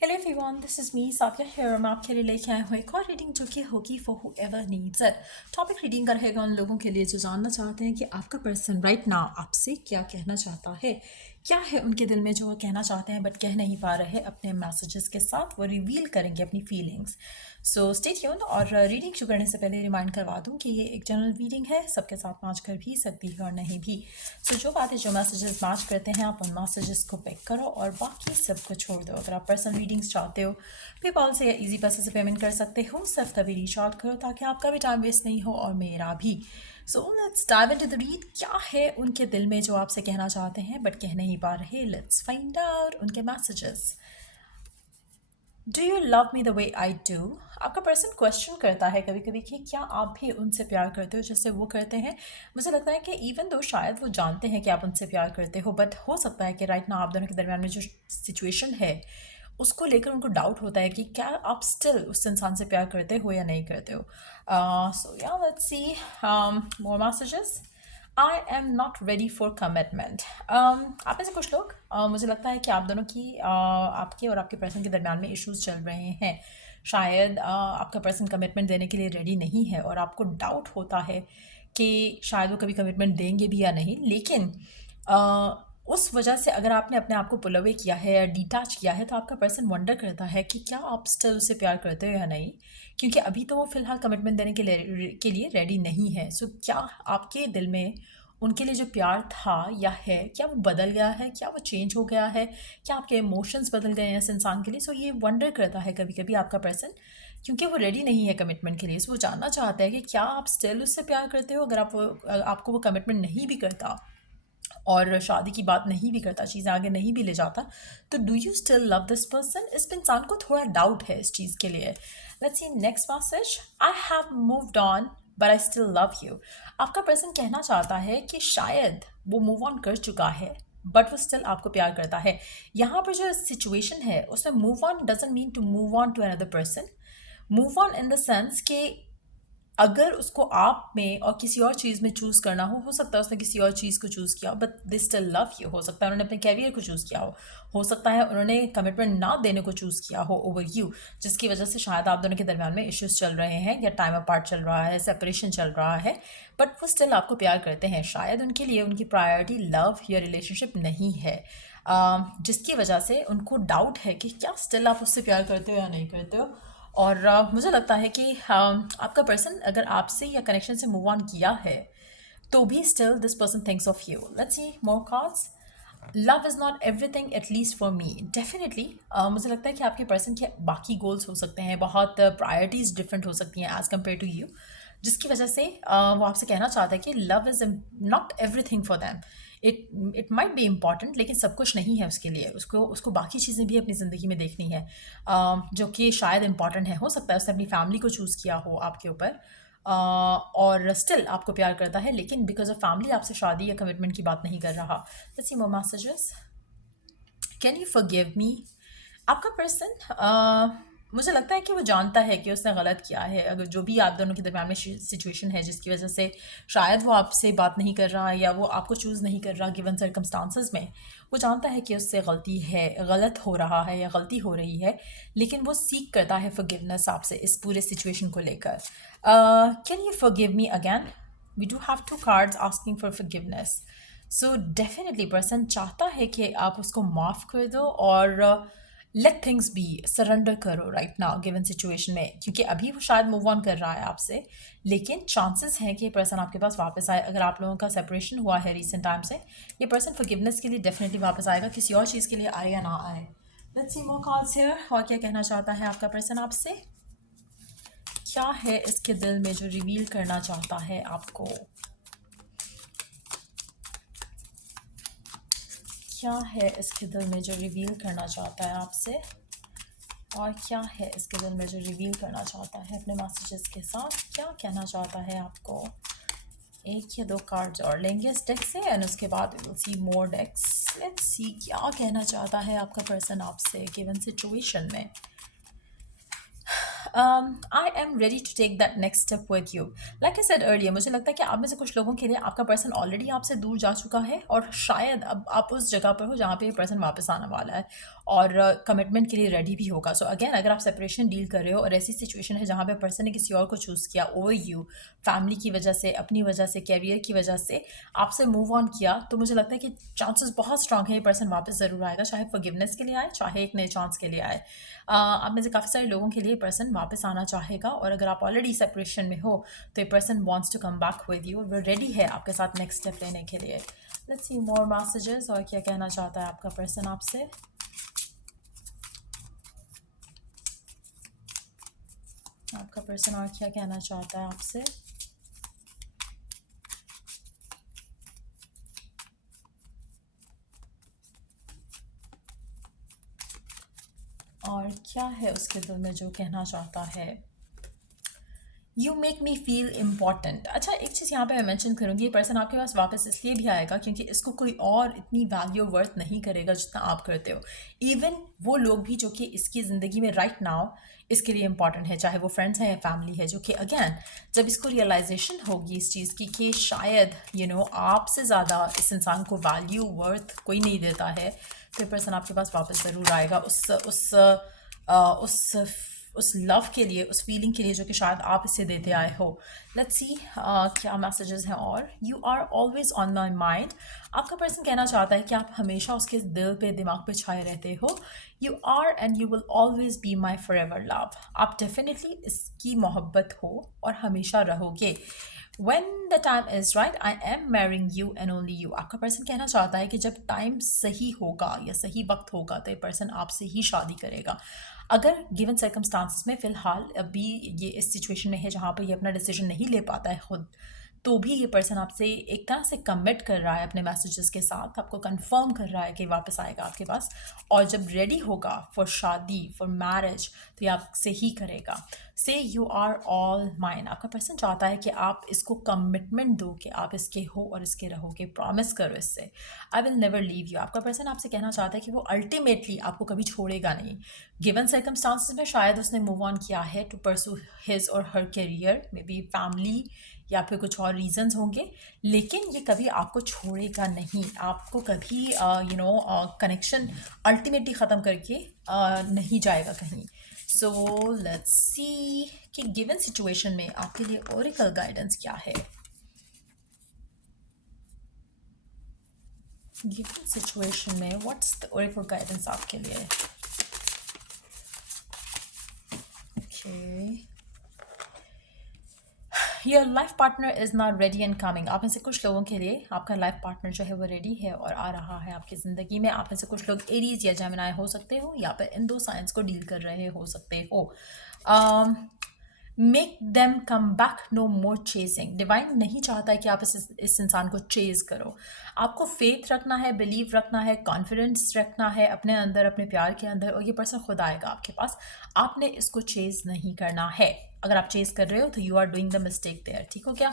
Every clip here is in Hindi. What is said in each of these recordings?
Hello everyone, this is me Safia here. मैं आपके लिए लेके आया हूँ एक और रीडिंग जो कि होगी for whoever needs it. Topic reading का रहेगा उन लोगों के लिए जो जानना चाहते हैं कि आपका पर्सन राइट नाउ आपसे क्या कहना चाहता है, क्या है उनके दिल में जो वो कहना चाहते हैं बट कह नहीं पा रहे। अपने मैसेजेस के साथ वो रिवील करेंगे अपनी फीलिंग्स। So stay tuned. और रीडिंग शुरू करने से पहले रिमाइंड करवा दूँ कि ये एक जनरल रीडिंग है, सबके साथ मैच कर भी सकती है और नहीं भी। सो जो बातें जो मैसेजेस मैच करते हैं आप उन मैसेजेस को पिक करो और बाकी सबको छोड़ दो। अगर आप पर्सनल रीडिंग्स चाहते हो पेपाल से या इजी पैसे से पेमेंट कर सकते हो। सिर्फ तभी रीच आउट करो ताकि आपका भी टाइम वेस्ट नहीं हो और मेरा भी। So let's dive into the read. क्या है उनके दिल में जो आपसे कहना चाहते हैं बट कह नहीं पा रहे। लेट्स फाइंड आउट उनके messages. Do you love me the way I do. आपका पर्सन क्वेश्चन करता है कभी कभी कि क्या आप भी उनसे प्यार करते हो जैसे वो करते हैं। मुझे लगता है कि इवन दो शायद वो जानते हैं कि आप उनसे प्यार करते हो, बट हो सकता है कि राइट ना आप दोनों के दरमियान में जो सिचुएशन है उसको लेकर उनको डाउट होता है कि क्या आप स्टिल उस इंसान से प्यार करते हो या नहीं करते हो। सो या let's see more messages. I am not ready for commitment. आप में से कुछ लोग मुझे लगता है कि आप दोनों की आपके और आपके पर्सन के दरमियान में इश्यूज चल रहे हैं। शायद आपका पर्सन कमिटमेंट देने के लिए रेडी नहीं है और आपको डाउट होता है कि शायद वो कभी कमिटमेंट देंगे भी या नहीं। लेकिन उस वजह से अगर आपने अपने आप को पुल अवे किया है या डिटैच किया है तो आपका पर्सन वंडर करता है कि क्या आप स्टिल उससे प्यार करते हो या नहीं, क्योंकि अभी तो वो फिलहाल कमिटमेंट देने के लिए रेडी नहीं है। सो क्या आपके दिल में उनके लिए जो प्यार था या है क्या वो बदल गया है, क्या वो चेंज हो गया है, क्या आपके इमोशंस बदल गए हैं इस इंसान के लिए। सो ये वंडर करता है कभी कभी आपका पर्सन, क्योंकि वो रेडी नहीं है कमिटमेंट के लिए। सो वो जानना चाहता है कि क्या आप स्टिल उससे प्यार करते हो। अगर आपको वो कमिटमेंट नहीं भी करता और शादी की बात नहीं भी करता, चीज़ें आगे नहीं भी ले जाता, तो do you still love this person. इस इंसान को थोड़ा डाउट है इस चीज़ के लिए। Let's see next message. I have moved on but I still love you. आपका पर्सन कहना चाहता है कि शायद वो मूव ऑन कर चुका है बट वो स्टिल आपको प्यार करता है। यहाँ पर जो सिचुएशन है उसमें move on doesn't mean to move on to another person. Move on in the sense कि अगर उसको आप में और किसी और चीज़ में चूज़ करना हो सकता है उसने किसी और चीज़ को चूज़ किया हो but they still love you. हो सकता है उन्होंने अपने कैरियर को चूज़ किया हो सकता है उन्होंने कमिटमेंट ना देने को चूज़ किया हो ओवर यू, जिसकी वजह से शायद आप दोनों के दरमियान में इश्यूज चल रहे हैं या टाइम अपार्ट चल रहा है, सेपरेशन चल रहा है, बट वो स्टिल आपको प्यार करते हैं। शायद उनके लिए उनकी प्रायोरिटी लव या रिलेशनशिप नहीं है, जिसकी वजह से उनको डाउट है कि क्या स्टिल आप उससे प्यार करते हो या नहीं करते हो। और मुझे लगता है कि आपका पर्सन अगर आपसे या कनेक्शन से मूव ऑन किया है तो भी still this person thinks of you. Let's see more cards. Love is not everything at least for me. Definitely मुझे लगता है कि आपके पर्सन के बाकी गोल्स हो सकते हैं, बहुत प्रायोरिटीज़ डिफरेंट हो सकती हैं एज़ कम्पेयर टू यू, जिसकी वजह से वो आपसे कहना चाहता है कि love is not everything for them. It might be important लेकिन सब कुछ नहीं है उसके लिए। उसको उसको बाकी चीज़ें भी अपनी ज़िंदगी में देखनी है, जो कि शायद इम्पॉर्टेंट है। हो सकता है उसने अपनी फैमिली को चूज़ किया हो आपके ऊपर, और स्टिल आपको प्यार करता है लेकिन बिकॉज ऑफ फैमिली आपसे शादी या कमिटमेंट की बात नहीं कर रहा। Let's see more messages. Can you forgive मी। आपका पर्सन मुझे लगता है कि वो जानता है कि उसने गलत किया है। अगर जो भी आप दोनों के दरमियान में सिचुएशन है जिसकी वजह से शायद वो आपसे बात नहीं कर रहा या वो आपको चूज़ नहीं कर रहा गिवन सर्कमस्टांसेस में, वो जानता है कि उससे गलती है, गलत हो रहा है या गलती हो रही है, लेकिन वो सीख करता है फॉरगिवनेस आपसे इस पूरे सिचुएशन को लेकर। Can you forgive me again. We do have two cards asking for forgiveness. So definitely person चाहता है कि आप उसको माफ़ कर दो और लेट थिंग्स बी, सरेंडर करो राइट नाउ गिवन सिचुएशन में, क्योंकि अभी वो शायद मूव ऑन कर रहा है आपसे, लेकिन चांसेस हैं कि ये पर्सन आपके पास वापस आए। अगर आप लोगों का सेपरेशन हुआ है रिसेंट टाइम से, ये पर्सन फॉरगिवनेस के लिए डेफिनेटली वापस आएगा, किसी और चीज़ के लिए आए या ना आए। Let's see more calls here. और क्या कहना चाहता है आपका पर्सन आपसे, क्या है इसके दिल में जो रिवील करना चाहता है आपको, क्या है इसके दिल में जो रिवील करना चाहता है आपसे, और क्या है इसके दिल में जो रिवील करना चाहता है अपने मैसेजेस के साथ, क्या कहना चाहता है आपको। एक या दो कार्ड्स और लेंगे इस डेक से एंड उसके बाद we will see more decks. Let's see क्या कहना चाहता है आपका पर्सन आपसे गिवन सिचुएशन में। I am ready to take that next step with you. Like I said earlier, मुझे लगता है कि आप में से कुछ लोगों के लिए आपका पर्सन ऑलरेडी आपसे दूर जा चुका है और शायद अब आप उस जगह पर हो जहाँ पे ये पर्सन वापस आने वाला है और कमिटमेंट के लिए रेडी भी होगा। सो अगेन, अगर आप सेपरेशन डील कर रहे हो और ऐसी सिचुएशन है जहाँ पे पर्सन ने किसी और को चूज़ किया ओवर यू, फैमिली की वजह से, अपनी वजह से, कैरियर की वजह से आपसे मूव ऑन किया, तो मुझे लगता है कि चांसेस बहुत स्ट्रांग है ये पर्सन वापस ज़रूर आएगा, चाहे फॉरगिवनेस के लिए आए, चाहे एक नए चांस के लिए आए। आप में से काफ़ी सारे लोगों के लिए पर्सन वापस आना चाहेगा और अगर आप ऑलरेडी सेपरेशन में हो तो ये person wants to come back with you, वो रेडी है आपके साथ नेक्स्ट स्टेप लेने के लिए। लेट्स सी मोर मैसेजेस और क्या कहना चाहता है आपका पर्सन आपसे। आपका पर्सन और क्या कहना चाहता है आपसे। और क्या है उसके दिल में जो कहना चाहता है। You make me feel important. अच्छा, एक चीज़ यहाँ पे मैं मेंशन करूँगी, ये पर्सन आपके पास वापस इसलिए भी आएगा क्योंकि इसको कोई और इतनी वैल्यू वर्थ नहीं करेगा जितना आप करते हो। इवन वो लोग भी जो कि इसकी ज़िंदगी में राइट नाउ इसके लिए इम्पॉर्टेंट है, चाहे वो फ्रेंड्स हैं या फैमिली है, जो कि अगेन जब इसको रियलाइजेशन होगी इस चीज़ की कि शायद आपसे ज़्यादा इस इंसान को वैल्यू वर्थ कोई नहीं देता है, तो ये पर्सन आपके पास वापस ज़रूर आएगा उस लव के लिए, उस फीलिंग के लिए जो कि शायद आप इसे देते आए हो। लेट्स सी क्या मैसेजेस हैं। और you are always on my mind. आपका पर्सन कहना चाहता है कि आप हमेशा उसके दिल पे, दिमाग पे छाए रहते हो। You are and you will always be my forever love. आप डेफिनेटली इसकी मोहब्बत हो और हमेशा रहोगे। When the time is right, I am marrying you and only you। आपका पर्सन कहना चाहता है कि जब टाइम सही होगा या सही वक्त होगा तो ये पर्सन आपसे ही शादी करेगा। अगर गिवन सर्कमस्टांसिस में फ़िलहाल अभी ये इस सिचुएशन में है जहाँ पर ये अपना डिसीजन नहीं ले पाता है खुद, तो भी ये पर्सन आपसे एक तरह से कमिट कर रहा है अपने मैसेजेस के साथ, आपको कंफर्म कर रहा है कि वापस आएगा आपके पास और जब रेडी होगा फॉर शादी, फॉर मैरिज, तो ये आपसे ही करेगा। से यू आर ऑल माइन। आपका पर्सन चाहता है कि आप इसको कमिटमेंट दो कि आप इसके हो और इसके रहोगे, प्रॉमिस करो इससे। I will never leave you. आपका पर्सन आपसे कहना चाहता है कि वो अल्टीमेटली आपको कभी छोड़ेगा नहीं। गिवन सर्कमस्टांसिस में शायद उसने मूव ऑन किया है टू परसू हिज और her career, may be family या फिर कुछ और रीजंस होंगे, लेकिन ये कभी आपको छोड़ेगा नहीं। आपको कभी कनेक्शन अल्टीमेटली ख़त्म करके नहीं जाएगा कहीं। सो लेट्स सी कि गिवन सिचुएशन में आपके लिए ओरेकल गाइडेंस क्या है। गिवन सिचुएशन में व्हाट्स द ओरेकल गाइडेंस आपके लिए। Okay, your life partner is not ready and coming. आप में से कुछ लोगों के लिए आपका लाइफ पार्टनर जो है वो रेडी है और आ रहा है आपकी ज़िंदगी में। आप में से कुछ लोग एरीज या जेमिनाई हो सकते हो या फिर इन दो साइंस को डील कर रहे हो सकते हो। Make them come back, no more chasing. Divine नहीं चाहता है कि आप इस इंसान को चेज करो। आपको फेथ रखना है, बिलीव रखना है, कॉन्फिडेंस रखना है अपने अंदर, अपने प्यार के अंदर, और ये पर्सन खुद आएगा आपके पास। आपने इसको चेज नहीं करना है। अगर आप चेज कर रहे हो तो you are doing the mistake there. ठीक हो क्या?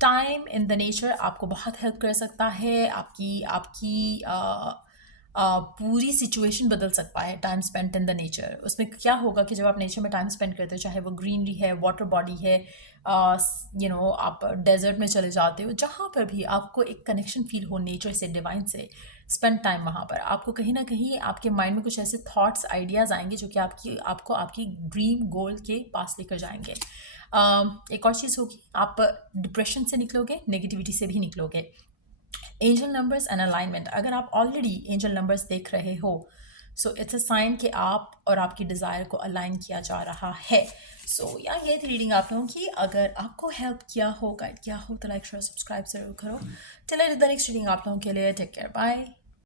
टाइम इन द नेचर आपको बहुत हेल्प कर सकता है। आपकी आपकी पूरी सिचुएशन बदल सकता है time spend in the nature. उसमें क्या होगा कि जब आप नेचर में टाइम स्पेंड करते हो, चाहे वो ग्रीनरी है, वाटर बॉडी है, आप डेजर्ट में चले जाते हो, जहाँ पर भी आपको एक कनेक्शन फील हो नेचर से, डिवाइन से, स्पेंड टाइम वहाँ पर। आपको कहीं ना कहीं आपके माइंड में कुछ ऐसे थॉट्स, आइडियाज़ आएंगे जो कि आपको आपकी ड्रीम गोल के पास लेकर जाएंगे। एक और चीज़ होगी, आप डिप्रेशन से निकलोगे, नेगेटिविटी से भी निकलोगे। एंजल नंबर्स एंड अलाइनमेंट, अगर आप ऑलरेडी एंजल नंबर्स देख रहे हो, सो इट्स अ साइन कि आप और आपकी डिज़ायर को अलाइन किया जा रहा है। सो ये थी रीडिंग आप लोगों की। अगर आपको हेल्प किया हो, गाइड किया हो, तो लाइक शेयर सब्सक्राइब जरूर करो। टिल द नेक्स्ट रीडिंग आप लोगों के लिए टेक केयर, बाय।